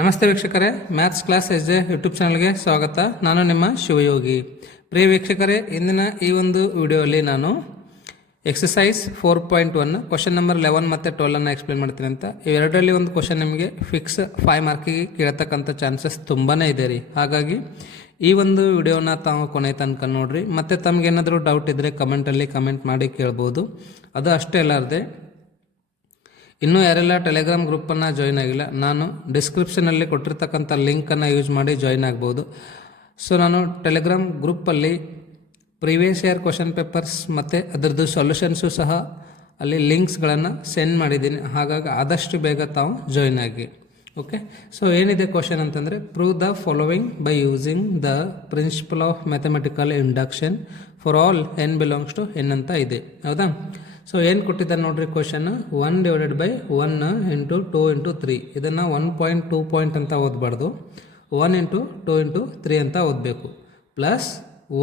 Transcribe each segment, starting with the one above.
ನಮಸ್ತೆ ವೀಕ್ಷಕರೇ, maths class S J YouTube ಚಾನಲ್ಗೆ ಸ್ವಾಗತ. ನಾನು ನಿಮ್ಮ ಶಿವಯೋಗಿ. ಪ್ರಿಯ ವೀಕ್ಷಕರೇ, ಇಂದಿನ ಈ ಒಂದು ವಿಡಿಯೋಲಿ ನಾನು ಎಕ್ಸಸೈಸ್ 4.1 ಕ್ವಶನ್ ನಂಬರ್ 11 ಮತ್ತು 12 ಎಕ್ಸ್ಪ್ಲೇನ್ ಮಾಡ್ತೀನಿ ಅಂತ. ಇವೆರಡರಲ್ಲಿ ಒಂದು ಕ್ವಶನ್ ನಿಮಗೆ ಫಿಕ್ಸ್ 5 ಮಾರ್ಕಿಗೆ ಕೇಳತಕ್ಕಂಥ ಚಾನ್ಸಸ್ ತುಂಬಾ ಇದೆ ರೀ. ಹಾಗಾಗಿ ಈ ಒಂದು ವಿಡಿಯೋನ ತಾವು ಕೊನೆ ತನಕ ನೋಡಿರಿ. ಮತ್ತು ತಮಗೇನಾದರೂ ಡೌಟ್ ಇದ್ದರೆ ಕಮೆಂಟಲ್ಲಿ ಕಮೆಂಟ್ ಮಾಡಿ ಕೇಳ್ಬೋದು. ಅದು ಅಷ್ಟೇ ಅಲ್ಲದೆ, ಇನ್ನೂ ಯಾರೆಲ್ಲ ಟೆಲಿಗ್ರಾಮ್ ಗ್ರೂಪನ್ನು ಜಾಯ್ನ್ ಆಗಿಲ್ಲ, ನಾನು ಡಿಸ್ಕ್ರಿಪ್ಷನಲ್ಲಿ ಕೊಟ್ಟಿರ್ತಕ್ಕಂಥ ಲಿಂಕನ್ನು ಯೂಸ್ ಮಾಡಿ ಜಾಯ್ನ್ ಆಗ್ಬೋದು. ಸೊ ನಾನು ಟೆಲಿಗ್ರಾಮ್ ಗ್ರೂಪಲ್ಲಿ ಪ್ರೀವಿಯಸ್ ಇಯರ್ ಕ್ವಶನ್ ಪೇಪರ್ಸ್ ಮತ್ತು ಅದರದ್ದು ಸೊಲ್ಯೂಷನ್ಸು ಸಹ ಅಲ್ಲಿ ಲಿಂಕ್ಸ್ಗಳನ್ನು ಸೆಂಡ್ ಮಾಡಿದ್ದೀನಿ. ಹಾಗಾಗಿ ಆದಷ್ಟು ಬೇಗ ತಾವು ಜಾಯ್ನ್ ಆಗಿ. ಓಕೆ, ಸೊ ಏನಿದೆ ಕ್ವಶನ್ ಅಂತಂದರೆ, prove the following by using the principle of mathematical induction for all n belongs to n ಅಂತ ಇದೆ. ಹೌದಾ? ಸೊ ಏನು ಕೊಟ್ಟಿದ್ದಾರೆ ನೋಡ್ರಿ ಕ್ವಶನ್, 1/1 ಇಂಟು 2 ಇಂಟು 3. ಇದನ್ನು 1.2 ಪಾಯಿಂಟ್ ಅಂತ ಓದಬಾರ್ದು, 1 ಇಂಟು 2 ಇಂಟು 3 ಅಂತ ಓದಬೇಕು. Plus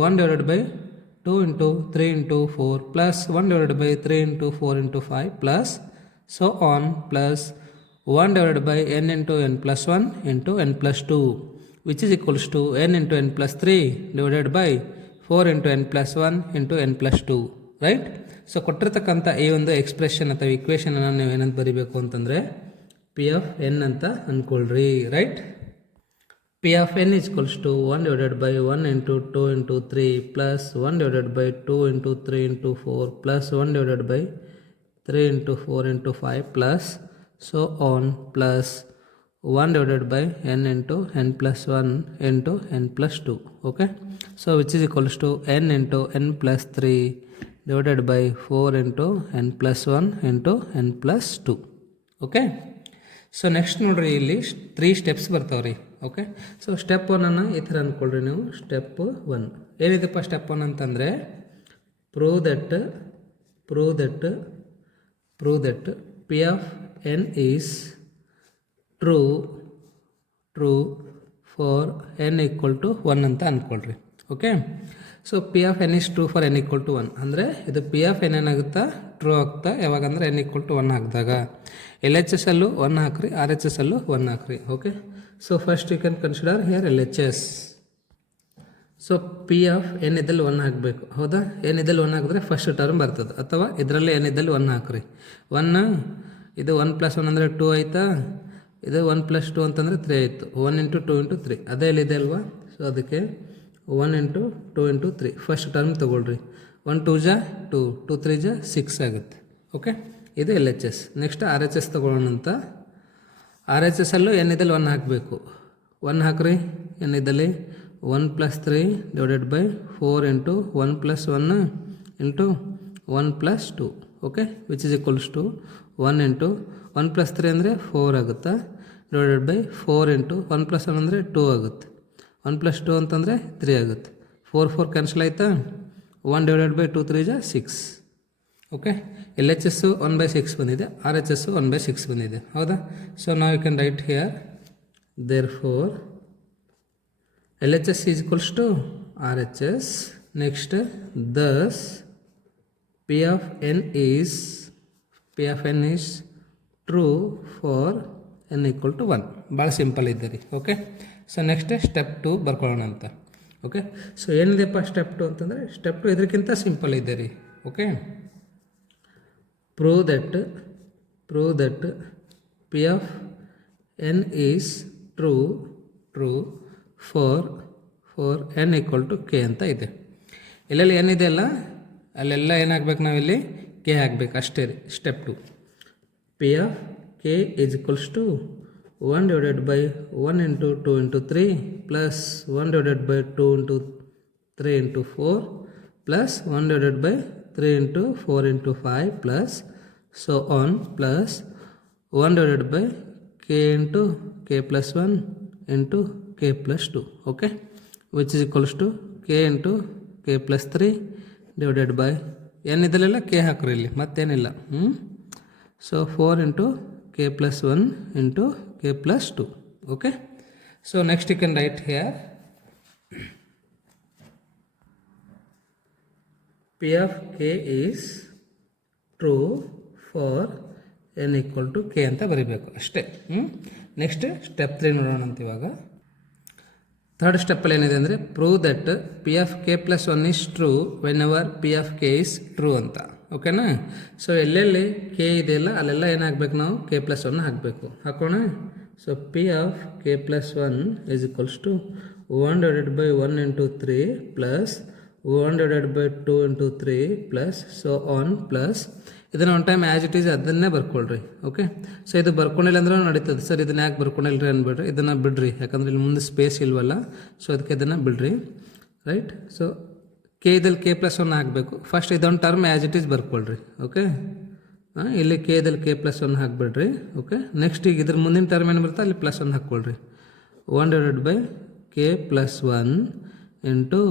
1/2 into 3 into 4 plus 1/3 into 4 into 5 plus so on plus 1/n into n plus 1 into n plus 2 which is equals to n into n plus 3 divided by 4 into n plus 1 into n plus 2. Right? So ಕೊಟ್ಟಿರ್ತಕ್ಕಂಥ ಈ ಒಂದು expression ಅಥವಾ ಇಕ್ವೇಷನನ್ನು ನೀವು ಏನಂತ ಬರೀಬೇಕು ಅಂತಂದರೆ, P of N ಅಂತ ಅಂದ್ಕೊಳ್ರಿ. Right? P of N is equals to 1/1 into 2 into 3 plus 1/2 into 3 into 4 plus 1/3 into 4 into 5 plus so on plus 1/n into n plus 1 into n plus 2. Okay, so which is equals to n into n plus 3 divided by 4 into n plus 1 into n plus 2. Okay, so next ನೋಡ್ರಿ, ಇಲ್ಲಿ 3 steps ಬರ್ತಾವ್ರಿ. Okay, so step 1 ಈ ಥರ ಅಂದ್ಕೊಳ್ರಿ ನೀವು. Step 1 ಏನಿದೆಪ್ಪ? Step 1 ಅಂತಂದರೆ, prove that P of N is true for N equal to 1 ಅಂತ ಅಂದ್ಕೊಳ್ರಿ. Okay, so P of N is true for N equal to 1 ಅಂದರೆ ಇದು ಪಿ ಆಫ್ ಎನ್ ಏನಾಗುತ್ತಾ? True ಆಗ್ತಾ. ಯಾವಾಗಂದ್ರೆ ಎನ್ ಈಕ್ವಲ್ ಟು 1 ಹಾಕಿದಾಗ. L H S ಅಲ್ಲೂ 1 ಹಾಕ್ರಿ, ಆರ್ ಎಚ್ ಎಸ್ ಅಲ್ಲೂ 1 ಹಾಕ್ರಿ. Okay, so first you can consider here L H S. So P of n ಇದ್ದಲ್ಲಿ 1 ಹಾಕಬೇಕು. ಹೌದಾ? ಎನ್ ಇದ್ದಲ್ಲಿ 1 ಹಾಕಿದ್ರೆ ಫಸ್ಟ್ ಟರ್ಮ್ ಬರ್ತದೆ, ಅಥವಾ ಇದರಲ್ಲಿ ಎನ್ ಇದ್ದಲ್ಲಿ 1 ಹಾಕ್ರಿ. 1 ಇದು 1 ಪ್ಲಸ್ 1 ಅಂದರೆ 2 ಆಯಿತಾ? ಇದು 1 ಪ್ಲಸ್ 2 ಅಂತಂದರೆ 3 ಆಯಿತು. 1 ಇಂಟು 2 ಇಂಟು 3 ಅದೇ ಇದೆ ಅಲ್ವಾ? ಸೊ ಅದಕ್ಕೆ 1 ಇಂಟು 2 ಇಂಟು 3 ಫಸ್ಟ್ ಟರ್ಮ್ ತೊಗೊಳ್ರಿ. 1 2 ಜಾ 2, 2 3 ಜಾ 6 ಆಗುತ್ತೆ. ಓಕೆ, ಇದು L H S. Next R H S ತೊಗೊಳ್ಳೋಣಂತ. ಆರ್ ಎಚ್ ಎಸ್ ಅಲ್ಲೂ ಎನ್ ಇದ್ದಲ್ಲಿ 1 ಹಾಕಬೇಕು. 1 ಹಾಕ್ರಿ. ಎನ್ ಇದ್ದಲ್ಲಿ 1 plus 3 divided by 4 into 1 plus 1 into 1 plus 2. Okay, which is equals to 1 into 1 plus 3 ಅಂದರೆ 4 ಆಗುತ್ತಾ, ಡಿವೈಡೆಡ್ ಬೈ 4 ಇಂಟು 1 ಪ್ಲಸ್ 1 ಅಂದರೆ 2 ಆಗುತ್ತೆ. 1 ಪ್ಲಸ್ 2 ಅಂತಂದರೆ 3 ಆಗುತ್ತೆ. 4 ಕ್ಯಾನ್ಸಲ್ ಆಯಿತಾ? 1 ಡಿವೈಡೆಡ್ ಬೈ 2 3 ಜಾ 6. ಓಕೆ, ಎಲ್ ಎಚ್ ಎಸ್ಸು 1/6 ಬಂದಿದೆ, ಆರ್ ಎಚ್ ಎಸ್ಸು 1/6 ಬಂದಿದೆ. ಹೌದಾ? ಸೊ ನಾವು you can write here therefore L H S is equals to R H S. Next thus P of N is true for N equal to 1. ಭಾಳ simple ಇದೆ ರೀ. Okay, so next step 2 ಬರ್ಕೊಳ್ಳೋಣ ಅಂತ. Okay, so ಏನಿದೆಪ್ಪ step 2 ಅಂತಂದರೆ, step 2 ಇದಕ್ಕಿಂತ simple ಇದೆ ರೀ. Okay, prove that P of N is true for N equal to k ಅಂತ ಇದೆ. ಎಲ್ಲೆಲ್ಲಿ ಎನ್ ಇದೆ ಅಲ್ಲ, ಅಲ್ಲೆಲ್ಲ ಏನಾಗಬೇಕು? ನಾವಿಲ್ಲಿ ಕೆ ಹಾಕ್ಬೇಕು ಅಷ್ಟೇ ರೀ. Step 2 p of K is equals to 1 divided by 1 into 2 into 3 plus 1 divided by 2 into 3 into 4 plus 1 divided by 3 into 4 into 5 plus so on plus 1 divided by k into k plus 1 into k plus 2. Okay, which is equals to k into k plus 3 divided by n ಇದಲ್ಲೆಲ್ಲ k ಹಾಕ್ರಿ, ಇಲ್ಲಿ ಮತ್ತೇನಿಲ್ಲ. So 4 into k plus 1 into k plus 2. Okay, so next you can write here p of k is true for n equal to k ಅಂತ ಬರೀಬೇಕು ಅಷ್ಟೇ. Next step 3 ನೋಡೋಣ ಅಂತ ಇವಾಗ. Third ಸ್ಟೆಪ್ಪಲ್ಲಿ ಏನಿದೆ ಅಂದರೆ prove that P of K plus 1 is true when ever P of k is true ಅಂತ. ಓಕೆನಾ? ಸೊ ಎಲ್ಲೆಲ್ಲಿ ಕೆ ಇದೆಯಲ್ಲ ಅಲ್ಲೆಲ್ಲ ಏನಾಗಬೇಕು, ನಾವು ಕೆ ಪ್ಲಸ್ 1 ಹಾಕಬೇಕು. ಹಾಕೋಣ. So P of K plus 1 is equals to 1 divided by 1 into 3 plus 1 divided by 2 into 3 plus so on plus ಇದನ್ನು one time as it is ಅದನ್ನೇ ಬರ್ಕೊಳ್ರಿ. ಓಕೆ, ಸೊ ಇದು ಬರ್ಕೊಂಡಿಲ್ಲ ಅಂದ್ರೆ ನಡೀತದೆ. ಸರ್ ಇದನ್ನ ಯಾಕೆ ಬರ್ಕೊಂಡಿಲ್ಲರಿ ಅನ್ಬೇಡ್ರಿ, ಇದನ್ನು ಬಿಡ್ರಿ, ಯಾಕಂದ್ರೆ ಇಲ್ಲಿ ಮುಂದೆ ಸ್ಪೇಸ್ ಇಲ್ವಲ್ಲ. ಸೊ ಅದಕ್ಕೆ ಇದನ್ನು ಬಿಡ್ರಿ. ರೈಟ್. ಸೊ ಕೆ ಇದಲ್ಲಿ ಕೆ ಪ್ಲಸ್ 1 ಹಾಕಬೇಕು. ಫಸ್ಟ್ ಇದೊಂದು ಟರ್ಮ್ ಆ್ಯಸ್ ಇಟ್ ಈಸ್ ಬರ್ಕೊಳ್ರಿ. ಓಕೆ, ಇಲ್ಲಿ ಕೆ ಇದಲ್ಲಿ ಕೆ ಪ್ಲಸ್ 1 ಹಾಕ್ಬಿಡ್ರಿ. ಓಕೆ, ನೆಕ್ಸ್ಟ್ ಈಗ ಇದ್ರ ಮುಂದಿನ ಟರ್ಮ್ ಏನು ಬರುತ್ತೆ ಅಲ್ಲಿ ಪ್ಲಸ್ 1 ಹಾಕ್ಕೊಳ್ರಿ. 1 divided by K plus 1 into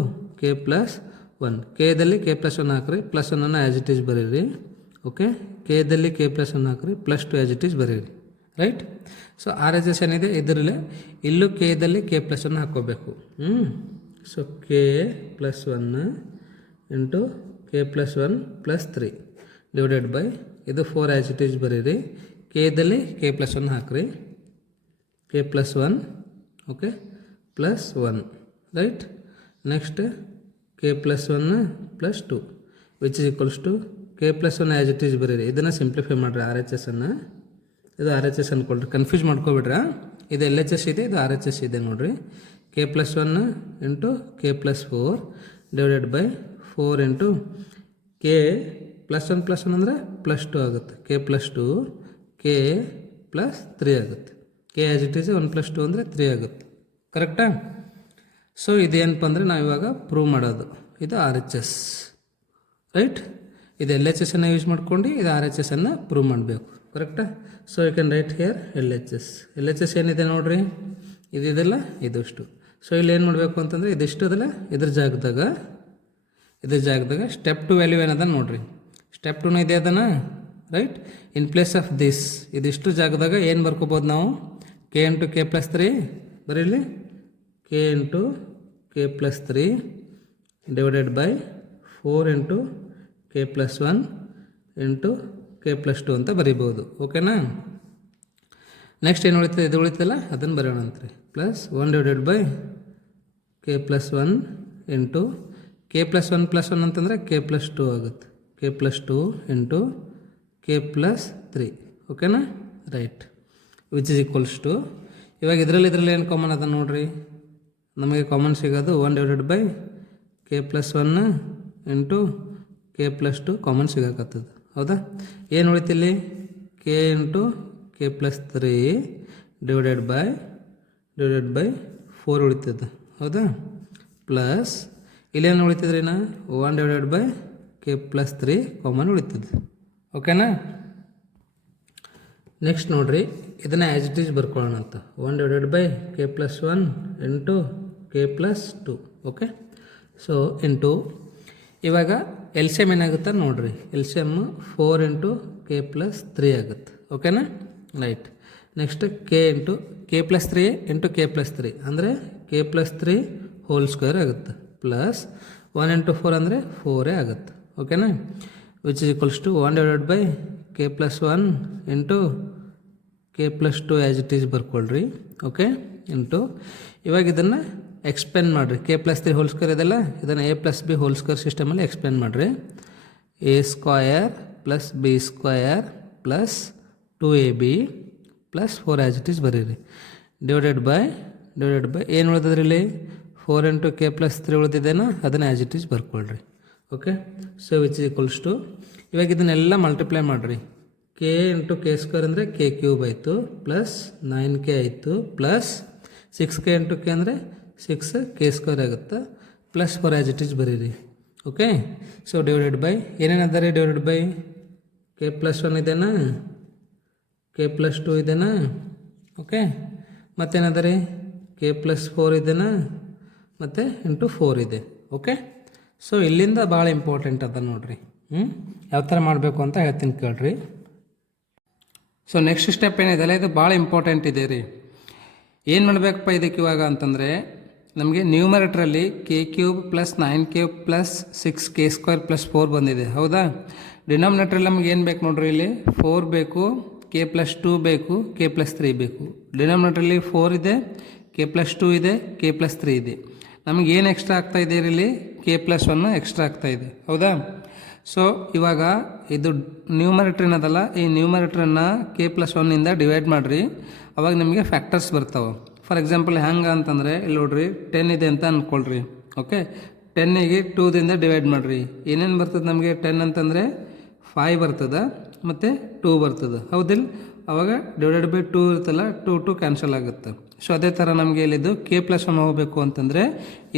K plus 1. K ಇದಲ್ಲಿ ಕೆ ಪ್ಲಸ್ 1 ಹಾಕ್ರಿ, ಪ್ಲಸ್ 1 ಆ್ಯಸ್ ಇಟ್ ಈಸ್ ಬರೀರಿ. ಓಕೆ, ಕೆ ಇದಲ್ಲಿ ಕೆ ಪ್ಲಸ್ 1 ಹಾಕ್ರಿ, ಪ್ಲಸ್ 2 ಆ್ಯಸ್ ಇಟ್ ಈಸ್ ಬರೀರಿ. Right. So R S S ಏನಿದೆ ಇದರಲ್ಲೇ ಇಲ್ಲೂ ಕೆ ಇದಲ್ಲಿ ಕೆ ಪ್ಲಸ್ 1 ಹಾಕ್ಕೋಬೇಕು. So k plus 1 into K plus 1 plus 3 divided by ಇದು 4 ಆ್ಯಸ್ ಇಟ್ ಈಸ್ ಬರೀರಿ. ಕೆ ಇದಲ್ಲಿ ಕೆ ಪ್ಲಸ್ 1 ಹಾಕ್ರಿ, k plus 1 okay plus 1. Right. Next k plus 1 plus 2 which is equals to k plus 1 as it is ಬರೀರಿ. ಇದನ್ನು simplify ಮಾಡಿರಿ. R H S ಅನ್ನು ಇದು R H S ಅಂದ್ಕೊಳ್ರಿ, confuse ಮಾಡ್ಕೊಬಿಡ್ರಿ. ಇದು L H S ಇದೆ, ಇದು R H S ಇದೆ ನೋಡಿರಿ. K plus 1 into K plus 4 divided by 4 into K plus 1 ಅಂದರೆ ಪ್ಲಸ್ 2 ಆಗುತ್ತೆ. ಕೆ ಪ್ಲಸ್ 2 ಕೆ ಪ್ಲಸ್ 3 ಆಗುತ್ತೆ. K as it is 1 plus 2 ಅಂದರೆ 3 ಆಗುತ್ತೆ. ಕರೆಕ್ಟಾ? ಸೊ ಇದೇನಪ್ಪ ಅಂದರೆ ನಾವು ಇವಾಗ ಪ್ರೂವ್ ಮಾಡೋದು. ಇದು ಆರ್ ಎಚ್ ಎಸ್. ರೈಟ್. ಇದು ಎಲ್ ಎಚ್ ಎಸ್ ಅನ್ನು ಯೂಸ್ ಮಾಡ್ಕೊಂಡು ಇದು ಆರ್ ಎಚ್ ಎಸ್ ಅನ್ನು ಪ್ರೂವ್ ಮಾಡಬೇಕು. ಕರೆಕ್ಟಾ? So you can write here L H S. L H S ಏನಿದೆ ನೋಡಿರಿ, ಇದೆಲ್ಲ ಇದಷ್ಟು. ಸೊ ಇಲ್ಲಿ ಏನು ಮಾಡಬೇಕು ಅಂತಂದರೆ ಇದಿಷ್ಟು ಅದಲ್ಲ, ಇದ್ರ ಜಾಗದಾಗ ಸ್ಟೆಪ್ 2 ವ್ಯಾಲ್ಯೂ ಏನದ ನೋಡಿರಿ. ಸ್ಟೆಪ್ 2 ಇದೆ ಅದನ್ನು. Right. In place of this ಇದಿಷ್ಟು ಜಾಗದಾಗ ಏನು ಬರ್ಕೋಬೋದು ನಾವು, K into K plus 3 Bareilly, K into K plus 3 divided by 4 into K plus 1 into K plus 2 ಅಂತ ಬರೀಬೋದು. ಓಕೆನಾ? ನೆಕ್ಸ್ಟ್ ಏನು ಉಳಿತದೆ, ಇದು ಉಳಿತಲ್ಲ ಅದನ್ನು ಬರೆಯೋಣ ಅಂತ್ರಿ. Plus 1 divided by K plus 1 into K plus 1 ಅಂತಂದರೆ ಕೆ ಪ್ಲಸ್ 2 ಆಗುತ್ತೆ. K plus 2 into K plus 3. ಓಕೆನಾ? Right. Which is equals to ಇವಾಗ ಇದರಲ್ಲಿ ಏನು ಕಾಮನ್ ಅದ ನೋಡಿರಿ, ನಮಗೆ ಕಾಮನ್ ಸಿಗೋದು 1 divided by K plus 1 into K plus 2 common ಸಿಗಾಕತ್ತದ. ಹೌದಾ? ಏನು ಉಳಿತಿಲ್ಲಿ, K into K plus 3 divided by 4 ಉಳಿತದೆ. ಹೌದಾ? ಪ್ಲಸ್ ಇಲ್ಲೇನು ಉಳಿತಿದ್ರಿ ನಾ 1 divided by K plus 3 common ಉಳಿತದೆ. ಓಕೆನಾ? ನೆಕ್ಸ್ಟ್ ನೋಡಿರಿ, ಇದನ್ನು ಆ್ಯಸ್ ಇಟ್ ಈಸ್ ಬರ್ಕೊಳ್ಳೋಣ ಅಂತ. 1 divided by K plus 1 into K plus 2. Okay. So into ಇವಾಗ ಎಲ್ ಸಿ ಎಮ್ ಏನಾಗುತ್ತೆ ನೋಡಿರಿ, L C M 4 into K plus 3 ಆಗುತ್ತೆ. ಓಕೆನಾ? Right. Next k into K plus 3 into K plus 3 ಅಂದರೆ k plus 3 whole square ಆಗುತ್ತೆ. Plus 1 into 4 ಅಂದರೆ 4 ಆಗುತ್ತೆ. ಓಕೆನಾ? Which is equals to 1 divided by K plus 1 into K plus 2 as it is ಬರ್ಕೊಳ್ರಿ. Okay. Into ಇವಾಗ ಇದನ್ನು expend ಮಾಡಿರಿ. K plus 3 whole square ಇದೆಲ್ಲ, ಇದನ್ನು A plus B whole square ಸಿಸ್ಟಮಲ್ಲಿ ಎಕ್ಸ್ಪೆಂಡ್ ಮಾಡಿರಿ. A square plus B square plus 2ab plus 4 as it is ಬರೀರಿ. Divided by ಏನು ಉಳಿತದ್ರಿ ಇಲ್ಲಿ, 4 ಇಂಟು ಕೆ ಪ್ಲಸ್ 3 ಉಳಿದಿದ್ದೇನೋ ಅದನ್ನು ಆ್ಯಸ್ ಇಟ್ ಈಸ್ ಬರ್ಕೊಳ್ರಿ. Okay. So which is equals to ಇವಾಗ ಇದನ್ನೆಲ್ಲ ಮಲ್ಟಿಪ್ಲೈ ಮಾಡಿರಿ. ಕೆ ಇಂಟು ಕೆ ಸ್ಕ್ವೇರ್ ಅಂದರೆ ಕೆ ಕ್ಯೂಬ್ ಆಯಿತು, ಪ್ಲಸ್ 9k ಆಯಿತು, ಪ್ಲಸ್ 6k ಇಂಟು ಕೆ ಅಂದರೆ 6k ಸ್ಕ್ವೇರ್ ಆಗುತ್ತೆ, ಪ್ಲಸ್ 4 ಆ್ಯಸ್ ಇಟ್ ಈಸ್ ಬರೀರಿ. ಓಕೆ. ಸೊ ಡಿವೈಡೆಡ್ ಬೈ ಏನೇನದ ರೀ, ಡಿವೈಡೆಡ್ ಬೈ ಕೆ ಪ್ಲಸ್ 1 ಇದೆನಾ, ಕೆ ಪ್ಲಸ್ 2 ಇದೆನಾ. ಓಕೆ. ಮತ್ತೇನದ ರೀ, ಕೆ ಪ್ಲಸ್ 4 ಇದೆನಾ, ಮತ್ತು ಇಂಟು 4 ಇದೆ. ಓಕೆ. ಸೊ ಇಲ್ಲಿಂದ ಭಾಳ ಇಂಪಾರ್ಟೆಂಟ್ ಅದ ನೋಡಿರಿ. ಯಾವ ಥರ ಮಾಡಬೇಕು ಅಂತ ಹೇಳ್ತೀನಿ ಕೇಳ್ರಿ. ಸೊ ನೆಕ್ಸ್ಟ್ ಸ್ಟೆಪ್ ಏನಿದೆಲ್ಲ ಇದು ಭಾಳ ಇಂಪಾರ್ಟೆಂಟ್ ಇದೆ ರೀ. ಏನು ಮಾಡಬೇಕಪ್ಪ ಇದಕ್ಕೆ ಇವಾಗ ಅಂತಂದರೆ, ನಮಗೆ ನ್ಯೂಮರೇಟ್ರಲ್ಲಿ K cube plus 9k plus 6k square plus 4 ಬಂದಿದೆ. ಹೌದಾ? ಡಿನಾಮಿನೇಟ್ರಲ್ಲಿ ನಮ್ಗೆ ಏನು ಬೇಕು ನೋಡ್ರಿ, ಇಲ್ಲಿ 4 ಬೇಕು, ಕೆ ಪ್ಲಸ್ 2 ಬೇಕು, ಕೆ ಪ್ಲಸ್ 3 ಬೇಕು. ಡಿನಾಮಿನೇಟ್ರಲ್ಲಿ 4 ಇದೆ, ಕೆ ಪ್ಲಸ್ 2 ಇದೆ, ಕೆ ಪ್ಲಸ್ 3 ಇದೆ. ನಮಗೆ ಏನು ಎಕ್ಸ್ಟ್ರಾ ಆಗ್ತಾ ಇದೆ ಇಲ್ಲಿ? ಕೆ ಪ್ಲಸ್ 1 ಎಕ್ಸ್ಟ್ರಾ ಆಗ್ತಾ ಇದೆ, ಹೌದಾ? ಸೊ ಇವಾಗ ಇದು ನ್ಯೂಮರೇಟರ್ ಏನದಲ್ಲ, ಈ ನ್ಯೂಮರೇಟ್ರನ್ನು ಕೆ ಪ್ಲಸ್ 1ಇಂದ ಡಿವೈಡ್ ಮಾಡಿರಿ. ಅವಾಗ ನಿಮಗೆ ಫ್ಯಾಕ್ಟರ್ಸ್ ಬರ್ತಾವೆ. ಫಾರ್ ಎಕ್ಸಾಂಪಲ್ ಹೆಂಗೆ ಅಂತಂದರೆ ಇಲ್ಲಿ ನೋಡ್ರಿ 10 ಇದೆ ಅಂತ ಅಂದ್ಕೊಳ್ರಿ. ಓಕೆ, 10ಗೆ 2ದಿಂದ ಡಿವೈಡ್ ಮಾಡಿರಿ. ಏನೇನು ಬರ್ತದೆ ನಮಗೆ? 10 ಅಂತಂದರೆ 5 ಬರ್ತದೆ ಮತ್ತು 2 ಬರ್ತದೆ, ಹೌದಿಲ್ಲ? ಅವಾಗ ಡಿವೈಡೆಡ್ ಬೈ 2 ಇರ್ತಲ್ಲ, 2 ಕ್ಯಾನ್ಸಲ್ ಆಗುತ್ತೆ. ಸೊ ಅದೇ ಥರ ನಮಗೆ ಇಲ್ಲಿದ್ದು ಕೆ ಪ್ಲಸ್ 1 ಹೋಗಬೇಕು ಅಂತಂದರೆ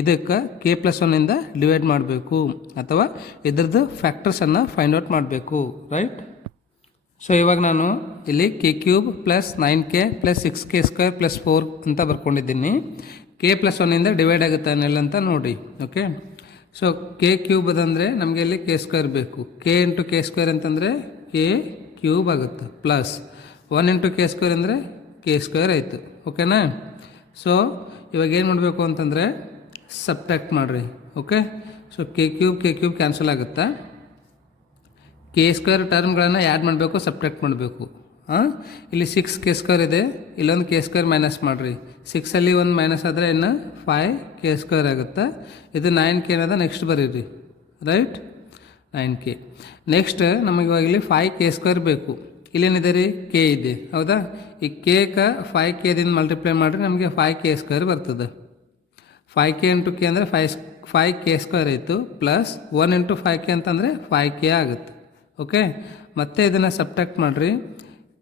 ಇದಕ್ಕೆ ಕೆ ಪ್ಲಸ್ 1ಇಂದ ಡಿವೈಡ್ ಮಾಡಬೇಕು, ಅಥವಾ ಇದ್ರದ್ದು ಫ್ಯಾಕ್ಟರ್ಸನ್ನು ಫೈಂಡ್ ಔಟ್ ಮಾಡಬೇಕು, ರೈಟ್? ಸೊ ಇವಾಗ ನಾನು ಇಲ್ಲಿ K cube plus 9k plus 6k square plus 4 ಅಂತ ಬರ್ಕೊಂಡಿದ್ದೀನಿ. ಕೆ ಪ್ಲಸ್ 1ಇಂದ ಡಿವೈಡ್ ಆಗುತ್ತೆ ಅನ್ನೆಲ್ಲ ಅಂತ ನೋಡಿ. ಓಕೆ, ಸೊ ಕೆ ಕ್ಯೂಬ್ ಅದಂದರೆ ನಮಗೆ ಇಲ್ಲಿ ಕೆ ಸ್ಕ್ವೇರ್ ಬೇಕು. ಕೆ ಇಂಟು ಕೆ ಸ್ಕ್ವೇರ್ ಅಂತಂದರೆ ಕೆ ಕ್ಯೂಬ್ ಆಗುತ್ತೆ, ಪ್ಲಸ್ 1 ಇಂಟು ಕೆ ಸ್ಕ್ವೇರ್ ಅಂದರೆ ಕೆ ಸ್ಕ್ವೇರ್ ಆಯಿತು. ಓಕೆನಾ? ಸೊ ಇವಾಗ ಏನು ಮಾಡಬೇಕು ಅಂತಂದರೆ ಸಬ್ಟ್ರಾಕ್ಟ್ ಮಾಡಿರಿ. Okay, so K cube cancel ಆಗುತ್ತಾ? ಕೆ ಸ್ಕ್ವೇರ್ ಟರ್ಮ್ಗಳನ್ನು ಆ್ಯಡ್ ಮಾಡಬೇಕು, ಸಬ್ಟ್ರಾಕ್ಟ್ ಮಾಡಬೇಕು. ಇಲ್ಲಿ 6k ಸ್ಕ್ವೇರ್ ಇದೆ, ಇಲ್ಲೊಂದು ಕೆ ಸ್ಕ್ವೇರ್ ಮೈನಸ್ ಮಾಡಿರಿ. 6ಅಲ್ಲಿ ಒಂದು ಮೈನಸ್ ಆದರೆ ಇನ್ನು 5k ಸ್ಕ್ವೇರ್ ಆಗುತ್ತೆ. ಇದು 9k ಏನದ, ನೆಕ್ಸ್ಟ್ ಬರೀರಿ, ರೈಟ್? 9k. ನೆಕ್ಸ್ಟ್ ನಮಗೆ ಇವಾಗ ಇಲ್ಲಿ 5k ಸ್ಕ್ವೇರ್ ಬೇಕು. ಇಲ್ಲೇನಿದೆ ರೀ? ಕೆ ಇದೆ, ಹೌದಾ? ಈ ಕೇಕ 5kದಿಂದ ಮಲ್ಟಿಪ್ಲೈ ಮಾಡಿರಿ, ನಮಗೆ 5k ಸ್ಕ್ವೇರ್ ಬರ್ತದೆ. 5k ಇಂಟು ಕೆ ಅಂದರೆ 5k ಸ್ಕ್ವೇರ್ ಆಯಿತು, ಪ್ಲಸ್ 1 ಇಂಟು 5k ಅಂತಂದರೆ 5k ಆಗುತ್ತೆ. ಓಕೆ, ಮತ್ತೆ ಇದನ್ನು ಸಬ್ಟ್ರಾಕ್ಟ್ ಮಾಡಿರಿ.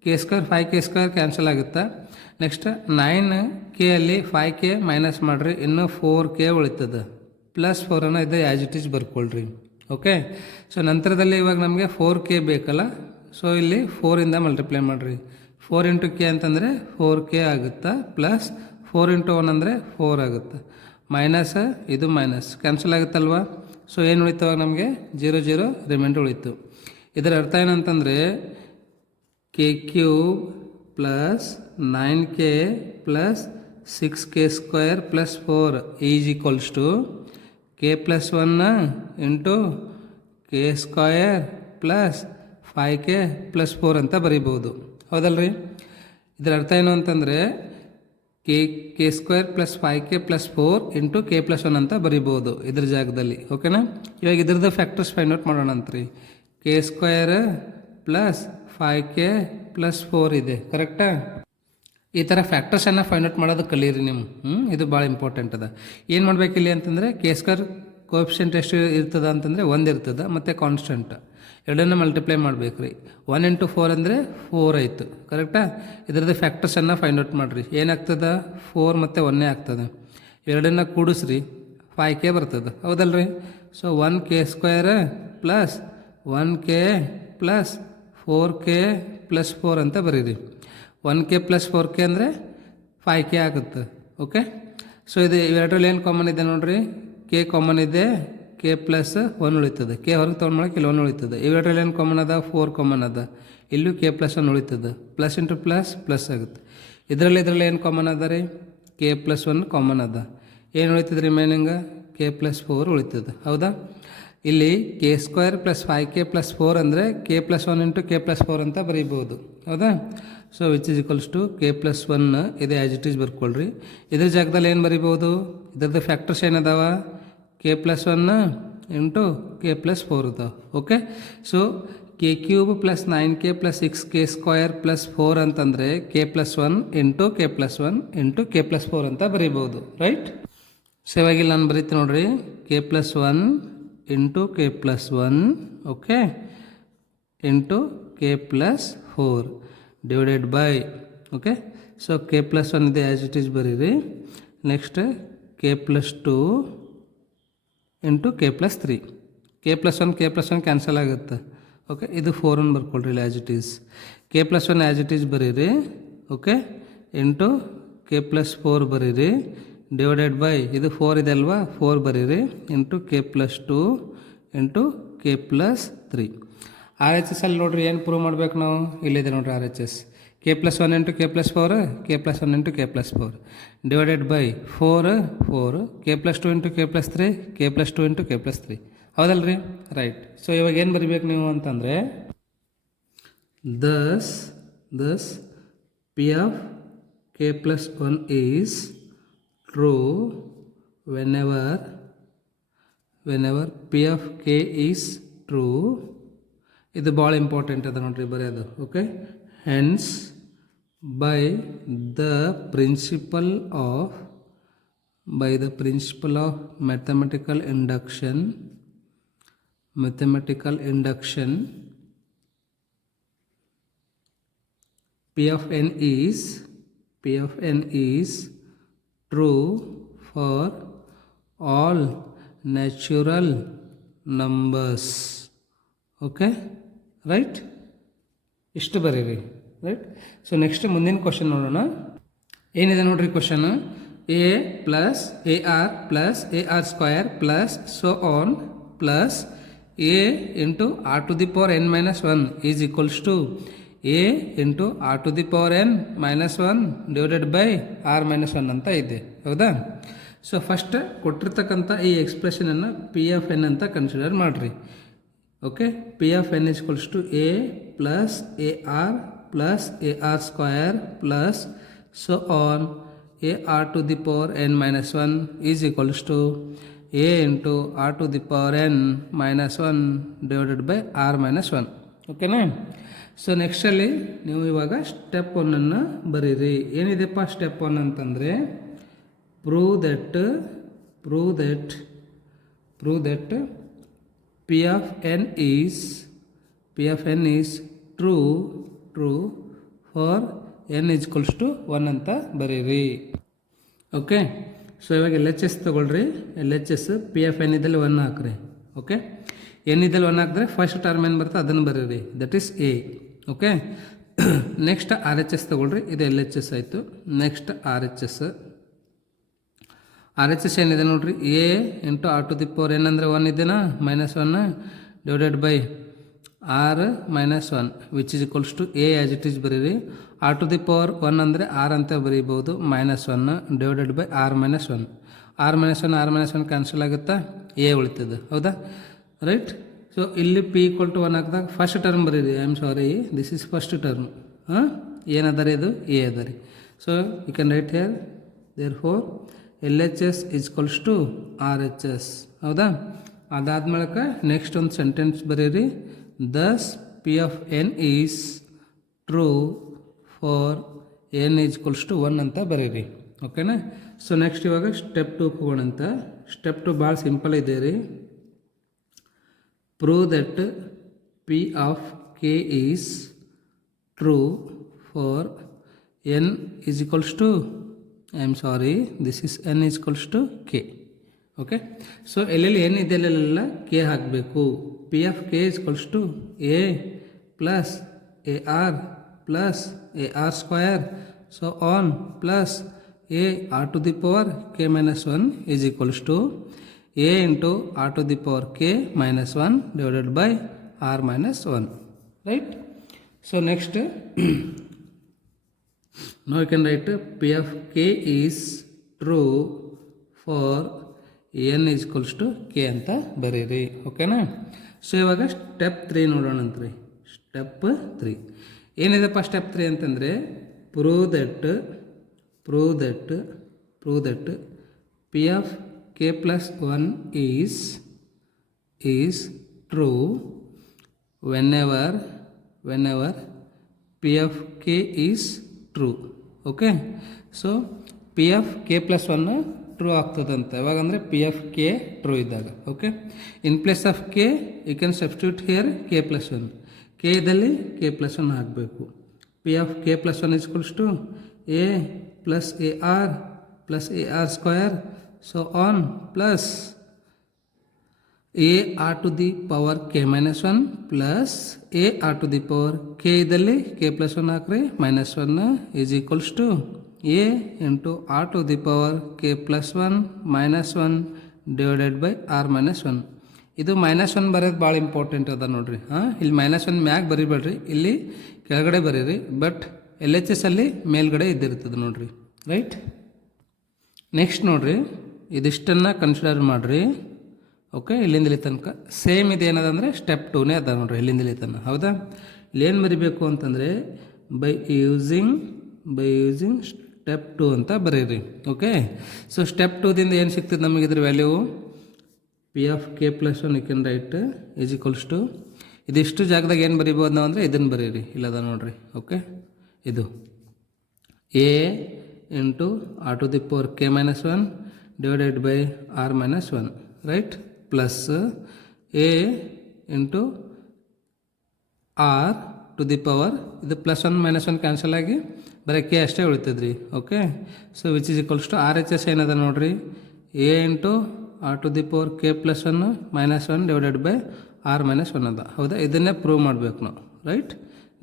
K square 5k square cancel ಆಗುತ್ತೆ. ನೆಕ್ಸ್ಟ್ 9k ಅಲ್ಲಿ 5k ಮೈನಸ್ ಮಾಡಿರಿ, ಇನ್ನೂ 4k ಉಳಿತದೆ. ಪ್ಲಸ್ 4 ಇದು ಆ್ಯಸ್ ಇಟ್ ಈಸ್ ಬರ್ಕೊಳ್ರಿ. ಓಕೆ, ಸೊ ನಂತರದಲ್ಲಿ ಇವಾಗ ನಮಗೆ 4k ಬೇಕಲ್ಲ, ಸೊ ಇಲ್ಲಿ 4ಇಂದ ಮಲ್ಟಿಪ್ಲೈ ಮಾಡಿರಿ. 4 ಇಂಟು ಕೆ ಅಂತಂದರೆ 4k ಆಗುತ್ತೆ, ಪ್ಲಸ್ 4 ಇಂಟು 1 ಅಂದರೆ 4 ಆಗುತ್ತೆ. ಮೈನಸ್ ಇದು ಮೈನಸ್ ಕ್ಯಾನ್ಸಲ್ ಆಗುತ್ತಲ್ವ? ಸೊ ಏನು ಉಳಿತು ಅವಾಗ ನಮಗೆ? 0 0 ರಿಮೈಂಡರ್ ಉಳಿತು. ಇದರ ಅರ್ಥ ಏನಂತಂದರೆ k cube plus 9k plus 6k square plus 4 is equals to k plus 1 into k square plus 5k plus 4 ಅಂತ ಬರೀಬೋದು, ಹೌದಲ್ರಿ? ಇದರ ಅರ್ಥ ಏನು ಅಂತಂದರೆ k square plus 5k plus 4 into K plus 1 ಅಂತ ಬರೀಬೋದು ಇದ್ರ ಜಾಗದಲ್ಲಿ. ಓಕೆನಾ? ಇವಾಗ ಇದ್ರದ್ದು ಫ್ಯಾಕ್ಟರ್ಸ್ ಫೈಂಡ್ ಔಟ್ ಮಾಡೋಣ ಅಂತ್ರಿ. K square plus 5k plus 4 ಇದೆ, ಕರೆಕ್ಟಾ? ಈ ಥರ ಫ್ಯಾಕ್ಟರ್ಸನ್ನು ಫೈಂಡ್ ಔಟ್ ಮಾಡೋದು ಕಲೀರಿ ನೀವು. ಇದು ಭಾಳ ಇಂಪಾರ್ಟೆಂಟ್ ಅದ. ಏನು ಮಾಡಬೇಕಿಲ್ಲಿ ಅಂತಂದರೆ ಕೆ ಸ್ಕ್ವೇರ್ ಕೋಎಫಿಷಿಯಂಟ್ ಎಷ್ಟು ಇರ್ತದೆ ಅಂತಂದರೆ 1 ಇರ್ತದೆ, ಮತ್ತು ಕಾನ್ಸ್ಟೆಂಟ್ ಎರಡನ್ನು ಮಲ್ಟಿಪ್ಲೈ ಮಾಡಬೇಕು ರೀ. 1 ಇಂಟು 4 ಅಂದರೆ 4 ಆಯಿತು, ಕರೆಕ್ಟಾ? ಇದರದ್ದು ಫ್ಯಾಕ್ಟರ್ಸನ್ನು ಫೈಂಡ್ ಔಟ್ ಮಾಡಿರಿ. ಏನಾಗ್ತದೆ? 4 ಮತ್ತು 1 ಆಗ್ತದೆ. ಎರಡನ್ನು ಕೂಡಿಸ್ರಿ, 5k ಬರ್ತದೆ, ಹೌದಲ್ರಿ? So 1k square plus 1k plus 4k plus 4 ಅಂತ ಬರೀರಿ. 1k ಪ್ಲಸ್ 4k ಅಂದರೆ 5k ಆಗುತ್ತೆ. ಓಕೆ, ಸೊ ಇದು ಇವೆರಡರಲ್ಲಿ ಏನು ಕಾಮನ್ ಇದೆ ನೋಡಿರಿ? ಕೆ ಕಾಮನ್ ಇದೆ, ಕೆ ಪ್ಲಸ್ 1 ಉಳಿತದೆ. ಕೆ ಹೊರಗೆ ತೊಗೊಂಡು ಮಾಡೋಕೆ ಇಲ್ಲಿ 1 ಉಳಿತದೆ. ಇವೆರಡರಲ್ಲಿ ಏನು ಕಾಮನ್ ಅದ? 4 ಕಾಮನ್ ಅದ. ಇಲ್ಲೂ ಕೆ ಪ್ಲಸ್ 1 ಉಳಿತದೆ. ಪ್ಲಸ್ ಇಂಟು ಪ್ಲಸ್ ಪ್ಲಸ್ ಆಗುತ್ತೆ. ಇದರಲ್ಲಿ ಏನು ಕಾಮನ್ ಅದ ರೀ? ಕೆ ಪ್ಲಸ್ 1 ಕಾಮನ್ ಅದ. ಏನು ಉಳಿತದೆ ರಿಮೈನಿಂಗ್? ಕೆ ಪ್ಲಸ್ 4 ಉಳಿತದೆ, ಹೌದಾ? ಇಲ್ಲಿ K square plus 5k plus 4 ಅಂದರೆ k plus 1 into K plus 4 ಅಂತ ಬರೀಬೋದು, ಹೌದಾ? So which is equals to k plus 1 ಇದೆ ಆ್ಯಸ್ ಇಟ್ ಈಸ್ ಬರ್ಕೊಳ್ರಿ. ಇದ್ರ ಜಾಗದಲ್ಲಿ ಏನು ಬರಿಬೋದು? ಇದ್ರದ್ದು ಫ್ಯಾಕ್ಟರ್ಸ್ ಏನದಾವ? K plus 1 into K plus 4 ಅದಾವ. Okay, so K cube plus 9k plus 6k square plus 4 ಅಂತಂದರೆ K plus 1 into K plus 1 into K plus 4 ಅಂತ ಬರೀಬೋದು, ರೈಟ್? ಸೊ ಇವಾಗಿಲ್ಲಿ ನಾನು ಬರೀತೀನಿ ನೋಡ್ರಿ, K plus 1 into K plus 1, okay, into K plus 4 divided by, okay. So k plus 1 ಇದೆ as it is ಬರೀರಿ. Next k plus 2 into K plus 3. K plus 1 cancel ಆಗುತ್ತೆ. Okay, ಇದು 4 ಬರ್ಕೊಳ್ರಿ as it is. K plus 1 as it is ಬರೀರಿ, okay, into K plus 4 ಬರೀರಿ divided by, ಇದು 4 ಇದೆ ಅಲ್ವಾ, 4 ಬರೀರಿ into K plus 2 into K plus 3. R H S ಅಲ್ಲಿ ನೋಡಿರಿ ಏನು ಪ್ರೂವ್ ಮಾಡ್ಬೇಕು ನಾವು? ಇಲ್ಲಿದೆ ನೋಡಿರಿ R H S. K plus 1 into K plus 4, k plus 1 into K plus 4 divided by 4 k plus 2 into K plus 3, K plus 2 into K plus 3, ಹೌದಲ್ರಿ? Right. So ಇವಾಗ ಏನು ಬರಿಬೇಕು ನೀವು ಅಂತಂದರೆ, ದಸ್ thus P of k plus 1 is true whenever P of k is true. ಇದು ಭಾಳ important ಅದ ನೋಡ್ರಿ ಬರೆಯೋದು. Okay, hence by the principle of mathematical induction P of n is true for all natural numbers. Okay, right? ಇಷ್ಟು ಬರೀರಿ. Right. So next ಮುಂದಿನ question ನೋಡೋಣ. ಏನಿದೆ ನೋಡ್ರಿ question. a plus AR plus AR square plus so on plus a into r to the power n minus 1 is equals to a into r to the power n minus 1 divided by r minus 1 ಅಂತ ಇದೆ. ಹೌದಾ? So first ಕೊಟ್ಟಿರ್ತಕ್ಕಂಥ ಈ ಎಕ್ಸ್ಪ್ರೆಷನನ್ನು p of N ಅಂತ consider ಮಾಡಿರಿ. Okay, p of N is equals to a plus AR plus AR square plus so on AR to the power n minus 1 is equals to A into R to the power n minus 1 divided by R minus 1. ಓಕೆನಾ? So ನೆಕ್ಸ್ಟಲ್ಲಿ ನೀವು ಇವಾಗ step 1 ಬರೀರಿ. ಏನಿದೆಪ್ಪ step 1 ಅಂತಂದರೆ prove that P of n is true for n is equals to 1 ಅಂತ ಬರೀರಿ. Okay, so ಇವಾಗ LHS ತೊಗೊಳ್ರಿ. LHS P of n ಇದ್ದಲ್ಲಿ 1 ಹಾಕ್ರಿ. ಓಕೆ, ಎನ್ ಇದ್ದಲ್ಲಿ 1 ಹಾಕಿದ್ರೆ ಫಸ್ಟ್ ಟರ್ಮ್ ಏನು ಬರುತ್ತೆ ಅದನ್ನು ಬರೀರಿ, that is a. Okay, next RHS ತೊಗೊಳ್ರಿ. ಇದು LHS ಆಯಿತು. ನೆಕ್ಸ್ಟ್ RHS ಏನಿದೆ ನೋಡ್ರಿ, A into R to the power n ಅಂದರೆ 1 ಇದೆನಾ, minus 1 divided by r minus 1 which is equals to a as it is ಬರೀರಿ. r to the power 1 ಅಂದರೆ r ಅಂತ ಬರೀಬಹುದು, minus 1 divided by r minus 1. r minus 1 cancel ಆಗುತ್ತಾ, a ಉಳಿತದೆ. ಹೌದಾ? Right. So ಇಲ್ಲಿ p ಈಕ್ವಲ್ ಟು 1 ಹಾಕಿದಾಗ first term ಬರೀರಿ. I am sorry, this is first term. ಏನದ ರೀ ಇದು, a ಅದ ರೀ. So you can write here therefore LHS is equals to RHS. ಹೌದಾ? ಅದಾದ್ಮೇಲೆ ನೆಕ್ಸ್ಟ್ ಒಂದು ಸೆಂಟೆನ್ಸ್ ಬರೀರಿ. Thus P of n is true for n is equals to 1 ಅಂತ ಬರೀರಿ. ಓಕೆನಾ? ಸೊ ನೆಕ್ಸ್ಟ್ ಇವಾಗ ಸ್ಟೆಪ್ 2 ಹೋಗೋಣ ಅಂತ. ಸ್ಟೆಪ್ 2 ಭಾಳ ಸಿಂಪಲ್ ಇದೆ ರೀ. Prove that P of k is true for n is equals to, I am sorry, this is n is equals to k. Okay, so ಎಲ್ಲೆಲ್ಲಿ n ಇದೆಲ್ಲ k ಹಾಕಬೇಕು. P of k is equals to A plus AR plus AR square so on plus a R to the power K minus 1 is equals to a into R to the power K minus 1 divided by R minus 1. Right. So next now you can write P of K is true for n is equals to k ಅಂತ ಬರೀರಿ. ಓಕೆನಾ? So ಇವಾಗ step 3 ನೋಡೋಣ ಅಂತ್ರಿ. Step 3 ಏನಿದೆಪ್ಪ step 3 ಅಂತಂದರೆ prove that P of K plus 1 is true whenever P of K is true. Okay, so P of K plus 1 true ಆಗ್ತದಂತ ಯಾವಾಗ ಅಂದರೆ P of K true ಇದ್ದಾಗ. Okay, in place of K you can substitute here K plus 1. K ಇದ್ದಲ್ಲಿ K plus 1 ಹಾಕಬೇಕು. P of K plus 1 is equals to A plus AR square so on plus AR to the power K minus 1 plus AR to the power k ಇದ್ದಲ್ಲಿ K plus 1 ಹಾಕ್ರಿ, minus 1 is equals to a into r to the power k plus 1 minus 1 divided by r minus 1. ಇದು minus 1 ಬರೋದು ಭಾಳ important ಅದ ನೋಡ್ರಿ. ಇಲ್ಲಿ minus 1 ಮ್ಯಾಗ ಬರಿಬೇಡ್ರಿ, ಇಲ್ಲಿ ಕೆಳಗಡೆ ಬರೀರಿ. ಬಟ್ LHS ಅಲ್ಲಿ ಮೇಲ್ಗಡೆ ಇದ್ದಿರ್ತದೆ ನೋಡ್ರಿ. ರೈಟ್. ನೆಕ್ಸ್ಟ್ ನೋಡ್ರಿ, ಇದಿಷ್ಟನ್ನು ಕನ್ಸಿಡರ್ ಮಾಡಿರಿ. ಓಕೆ, ಇಲ್ಲಿಂದ ಇಲ್ಲಿ ತನಕ ಸೇಮ್ ಇದೇನದ ಅಂದರೆ ಸ್ಟೆಪ್ 2ನೇ ಅದ ನೋಡ್ರಿ, ಇಲ್ಲಿಂದ ಇಲ್ಲಿ ತನಕ. ಹೌದಾ? ಇಲ್ಲೇನು ಬರಿಬೇಕು ಅಂತಂದರೆ ಬೈ ಯೂಸಿಂಗ್ ಸ್ಟೆಪ್ 2 ಅಂತ ಬರೀರಿ. ಓಕೆ, ಸೊ ಸ್ಟೆಪ್ 2ದಿಂದ ಏನು ಸಿಗ್ತದೆ ನಮಗೆ ಇದ್ರ value p of K plus 1 you can write is equals to ಇದಿಷ್ಟು ಜಾಗದಾಗ ಏನು ಬರೀಬೋದು ನಾವು ಅಂದರೆ ಇದನ್ನು ಬರೀರಿ, ಇಲ್ಲದ ನೋಡ್ರಿ. ಓಕೆ, ಇದು A into R to the power K minus 1 divided by R minus 1 right, plus A into R to the power ಇದು ಪ್ಲಸ್ 1 ಮೈನಸ್ 1 ಕ್ಯಾನ್ಸಲ್ ಆಗಿ ಬರೀ ಕೆ ಅಷ್ಟೇ ಉಳಿತದ್ರಿ. Okay, so which is equals to R H S ಏನದ ನೋಡ್ರಿ, A into R to the power K plus 1 minus 1 divided by R minus 1 ಅದ. ಹೌದಾ, ಇದನ್ನೇ ಪ್ರೂವ್ ಮಾಡಬೇಕು ನಾವು. Right,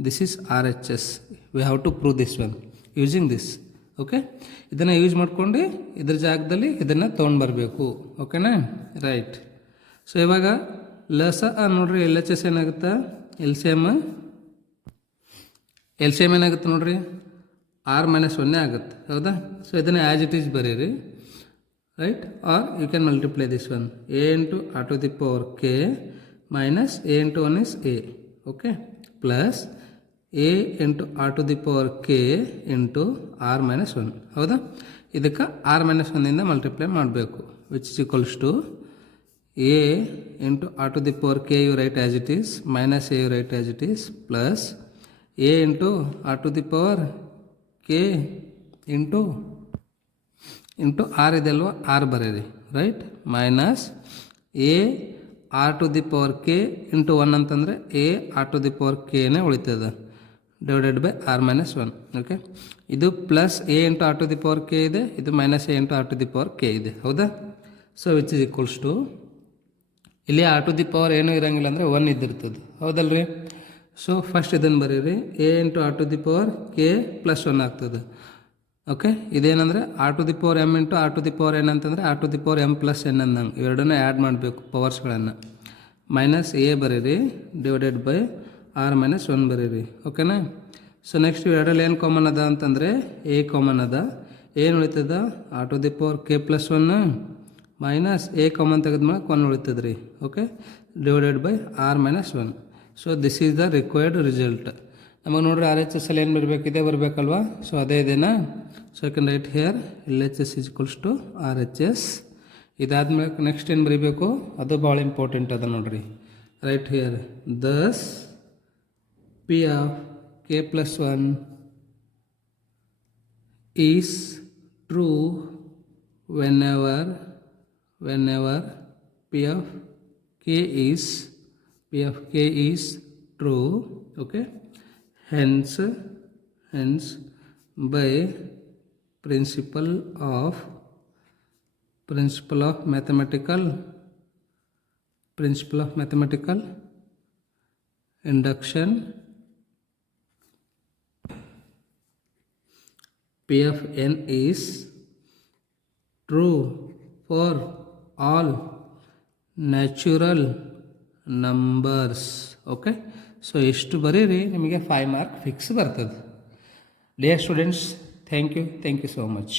this is R H S. We have to prove this one using this. Okay, ಇದನ್ನು use ಮಾಡ್ಕೊಂಡು ಇದ್ರ ಜಾಗದಲ್ಲಿ ಇದನ್ನು ತೊಗೊಂಡು ಬರಬೇಕು. ಓಕೆನಾ, ರೈಟ್. ಸೊ ಇವಾಗ ಲಸ ನೋಡ್ರಿ ಎಲ್ ಎಚ್ ಎಸ್ ಏನಾಗುತ್ತೆ, ಎಲ್ ಸಿ ಎಮ್ ಏನಾಗುತ್ತೆ ನೋಡ್ರಿ, ಆರ್ ಮೈನಸ್ 1 ಆಗುತ್ತೆ. ಹೌದಾ, ಸೊ ಇದನ್ನು ಆ್ಯಸ್ ಇಟ್ ಈಸ್ ಬರೀರಿ. Right, are you can multiply this one a into R to the power K minus A into 1 is a. Okay, plus A into R to the power K into r minus 1. ಹೌದಾ, ಇದಕ್ಕೆ r minus 1ಇಂದ multiply ಮಾಡಬೇಕು, which is equals to a into R to the power K you write as it is minus A you write as it is plus A into R to the power K into R ಇದೆ ಅಲ್ವಾ, R ಬರೀರಿ. Right, minus A R to the power K into 1 ಅಂತಂದರೆ A R to the power ಕೆನೇ ಉಳಿತದೆ divided by R minus 1. Okay, ಇದು plus A into R to the power K ಇದೆ, ಇದು minus A into R to the power K ಇದೆ. ಹೌದಾ, so which is equals to ಇಲ್ಲಿ r to the power ಏನೂ ಇರೋಂಗಿಲ್ಲ ಅಂದರೆ 1 ಇದ್ದಿರ್ತದೆ. ಹೌದಲ್ರಿ, ಸೊ ಫಸ್ಟ್ ಇದನ್ನು ಬರೀರಿ, A into R to the power K plus 1 ಆಗ್ತದೆ. ಓಕೆ, ಇದೇನಂದರೆ R to the power M into R to the power N ಅಂತಂದರೆ R to the power M plus N ಅಂದಂಗೆ ಇವೆರಡನ್ನೂ ಆ್ಯಡ್ ಮಾಡಬೇಕು ಪವರ್ಸ್ಗಳನ್ನು. ಮೈನಸ್ ಎ ಬರೀರಿ ಡಿವೈಡೆಡ್ ಬೈ ಆರ್ ಮೈನಸ್ 1 ಬರೀರಿ. ಓಕೆನಾ, ಸೊ ನೆಕ್ಸ್ಟ್ ಇವೆರಡಲ್ಲಿ ಏನು ಕಾಮನ್ ಅದ ಅಂತಂದರೆ ಎ ಕಾಮನ್ ಅದ. ಏನು ಉಳಿತದ, R to the power K plus 1 minus A common ತೆಗೆದ್ಮೇಲೆ 1 ಉಳಿತದ ರೀ. Okay, divided by R minus 1. So this is the required result. ನಮಗೆ ನೋಡ್ರಿ ಆರ್ ಎಚ್ ಎಸ್ ಅಲ್ಲಿ ಏನು ಬರಬೇಕು, ಇದೇ ಬರಬೇಕಲ್ವಾ. ಸೊ ಅದೇ ಇದೇನಾ. So I can write here L H S is equals to R H S. ಇದಾದ್ಮೇಲೆ ನೆಕ್ಸ್ಟ್ ಏನು ಬರೀಬೇಕು, ಅದು ಭಾಳ ಇಂಪಾರ್ಟೆಂಟ್ ಅದ ನೋಡ್ರಿ. Right here thus P of K plus 1 is true whenever p of k is true. Okay, hence by principle of mathematical induction, p of n is true for all natural numbers. Okay, so ಎಷ್ಟು ಬರೀರಿ, ನಿಮಗೆ 5 mark fix ಬರ್ತದೆ. Dear students, thank you so much.